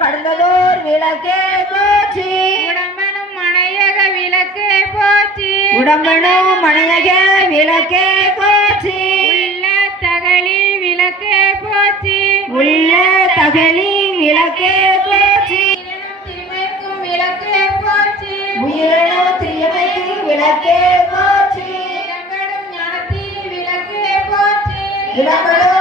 கடந்ததோர் விளக்கே போச்சு உடம்பனும் மனையக விளக்கே போச்சு உடம்பனும் மனையக விளக்கே போச்சு உள்ள தகலி விளக்கே உள்ள தகலி விளக்கே Remember